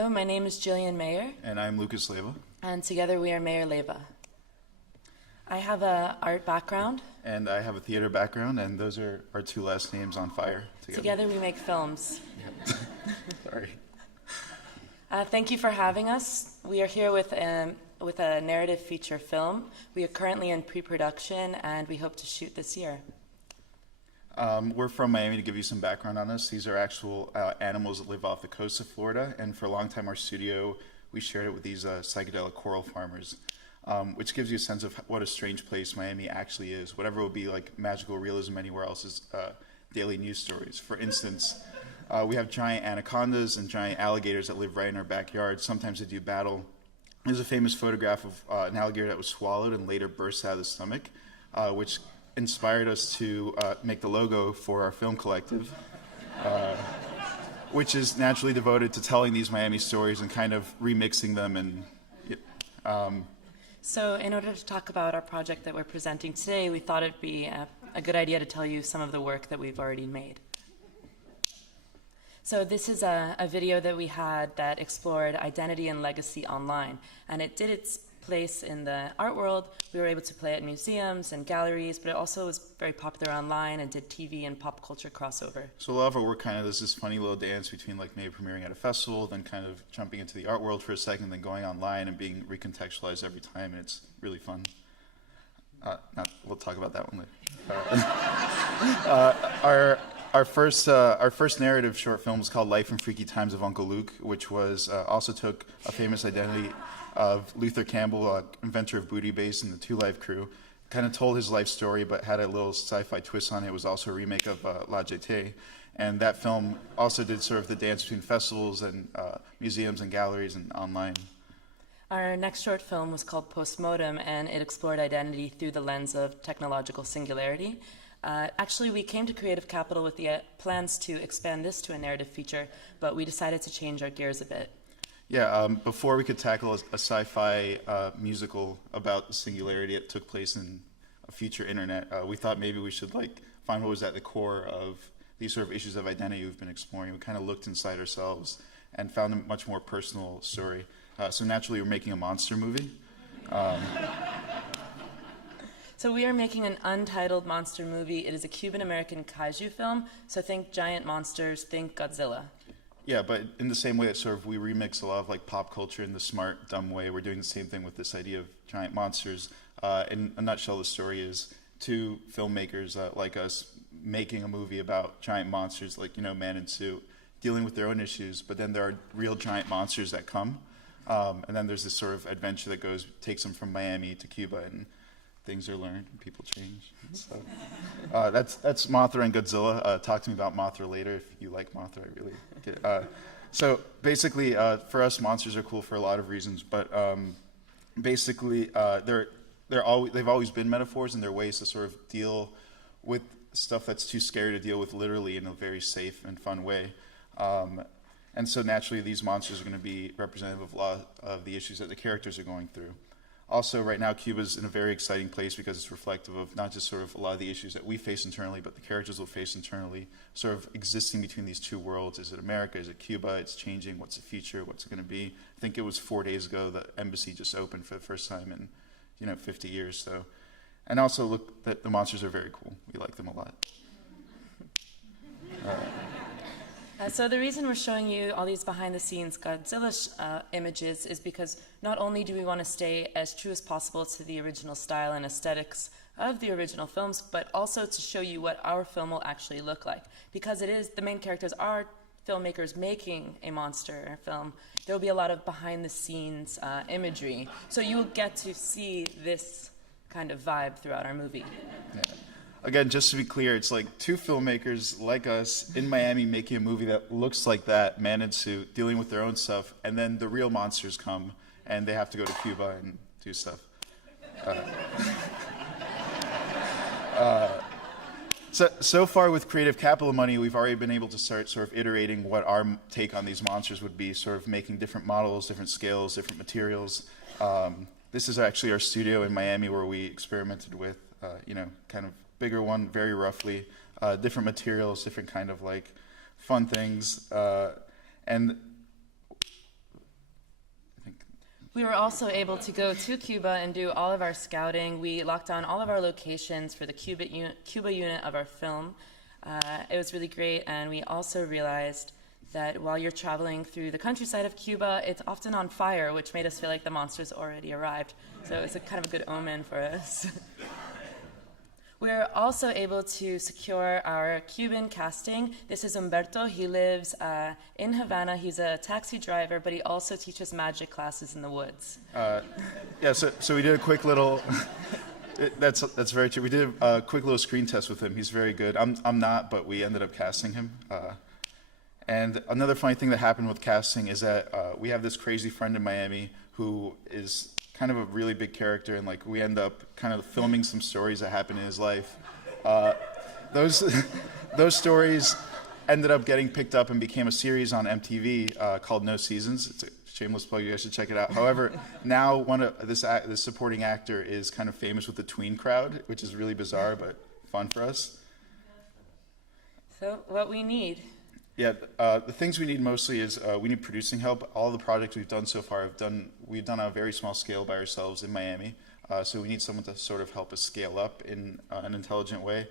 Hello, my name is Jillian Mayer, And I'm Lucas Leyva. and together we are Mayer Leyva. I have a art background. And I have a theater background, and those are our two last names on fire together. Together we make films. Yeah. Sorry. Thank you for having us. We are here with a narrative feature film. We are currently in pre-production, and we hope to shoot this year. We're from Miami. To give you some background on us, these are actual animals that live off the coast of Florida, and for a long time our studio, we shared it with these psychedelic coral farmers, which gives you a sense of what a strange place Miami actually is. Whatever would be like magical realism anywhere else is daily news stories. For instance, we have giant anacondas and giant alligators that live right in our backyard. Sometimes they do battle. There's a famous photograph of an alligator that was swallowed and later burst out of the stomach, which inspired us to make the logo for our film collective, which is naturally devoted to telling these Miami stories and kind of remixing them. And So in order to talk about our project that we're presenting today, we thought it'd be a good idea to tell you some of the work that we've already made. So this is a video that we had that explored identity and legacy online, and it did its place in the art world. We were able to play at museums and galleries, but it also was very popular online and did TV and pop culture crossover. so a lot of our work kind of does this funny little dance between like maybe premiering at a festival, then kind of jumping into the art world for a second, then going online and being recontextualized every time, and it's really fun. We'll talk about that one later. Our first narrative short film was called Life and Freaky Times of Uncle Luke, which was also took a famous identity of Luther Campbell, inventor of Booty Bass and the Two Live Crew. Kind of told his life story, but had a little sci-fi twist on it. It was also a remake of La Jetée. And that film also did sort of the dance between festivals and museums and galleries and online. Our next short film was called Postmortem, and it explored identity through the lens of technological singularity. Actually, we came to Creative Capital with the plans to expand this to a narrative feature, but we decided to change our gears a bit. Yeah, before we could tackle a sci-fi musical about the singularity that took place in a future internet, we thought maybe we should like find what was at the core of these sort of issues of identity we've been exploring. We kind of looked inside ourselves and found a much more personal story. So naturally, we're making a monster movie. So we are making an untitled monster movie. It is a Cuban-American kaiju film, so think giant monsters, think Godzilla. Yeah, but in the same way that sort of we remix a lot of like pop culture in the smart, dumb way, we're doing the same thing with this idea of giant monsters. In a nutshell, the story is two filmmakers like us making a movie about giant monsters, like, you know, Man in Suit, dealing with their own issues, but then there are real giant monsters that come. And then there's this sort of adventure that takes them from Miami to Cuba, and things are learned and people change. So, that's Mothra and Godzilla. Talk to me about Mothra later if you like Mothra. I really get it. So basically, for us, monsters are cool for a lot of reasons, but basically, they've always been metaphors, and they're ways to sort of deal with stuff that's too scary to deal with literally in a very safe and fun way. And so naturally, these monsters are going to be representative of a lot of the issues that the characters are going through. Also, right now, Cuba's in a very exciting place because it's reflective of not just sort of a lot of the issues that we face internally, but the characters will face internally, sort of existing between these two worlds. Is it America? Is it Cuba? It's changing. What's the future? What's it going to be? I think it was 4 days ago the embassy just opened for the first time in 50 years. So, and also look that the monsters are very cool. We like them a lot. So the reason we're showing you all these behind-the-scenes Godzilla images is because not only do we want to stay as true as possible to the original style and aesthetics of the original films, but also to show you what our film will actually look like. Because the main characters are filmmakers making a monster film, there will be a lot of behind-the-scenes imagery. So you will get to see this kind of vibe throughout our movie. Yeah. Again, just to be clear, it's like two filmmakers like us in Miami making a movie that looks like that, Man in Suit, dealing with their own stuff, and then the real monsters come and they have to go to Cuba and do stuff. So far with Creative Capital money, we've already been able to start sort of iterating what our take on these monsters would be, sort of making different models, different scales, different materials. This is actually our studio in Miami where we experimented with, kind of bigger one, very roughly, different materials, different kind of like fun things. And We were also able to go to Cuba and do all of our scouting. We locked down all of our locations for the Cuba unit of our film. It was really great, and we also realized that while you're traveling through the countryside of Cuba, it's often on fire, which made us feel like the monsters already arrived. So it was a kind of a good omen for us. We're also able to secure our Cuban casting. This is Humberto. He lives in Havana. He's a taxi driver, but he also teaches magic classes in the woods. Yeah, so we did a quick little... That's very true. We did a quick little screen test with him. He's very good. I'm not, but we ended up casting him. And another funny thing that happened with casting is that we have this crazy friend in Miami who is kind of a really big character, and like we end up kind of filming some stories that happened in his life. Those stories ended up getting picked up and became a series on MTV called No Seasons. It's a shameless plug. You guys should check it out. However, now this supporting actor is kind of famous with the tween crowd, which is really bizarre but fun for us. So what we need. Yeah, the things we need mostly is we need producing help. All the projects we've done so far we've done on a very small scale by ourselves in Miami. So we need someone to sort of help us scale up in an intelligent way.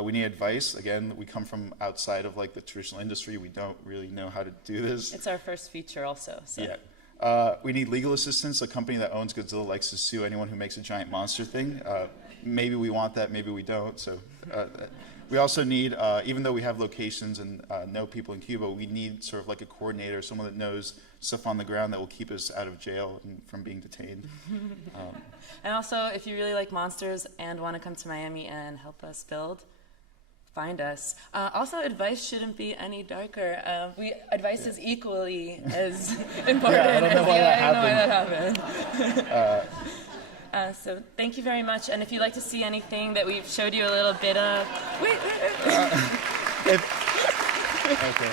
We need advice. Again, we come from outside of like the traditional industry. We don't really know how to do this. It's our first feature also. So. Yeah. We need legal assistance. A company that owns Godzilla likes to sue anyone who makes a giant monster thing. Maybe we want that, maybe we don't. So we also need, even though we have locations and know people in Cuba, we need sort of like a coordinator, someone that knows stuff on the ground that will keep us out of jail and from being detained. And also, if you really like monsters and want to come to Miami and help us build, find us. Also, advice shouldn't be any darker. Advice is equally as important. Yeah, I don't know why that happened. So thank you very much. And if you'd like to see anything that we've showed you a little bit of... Wait. Okay.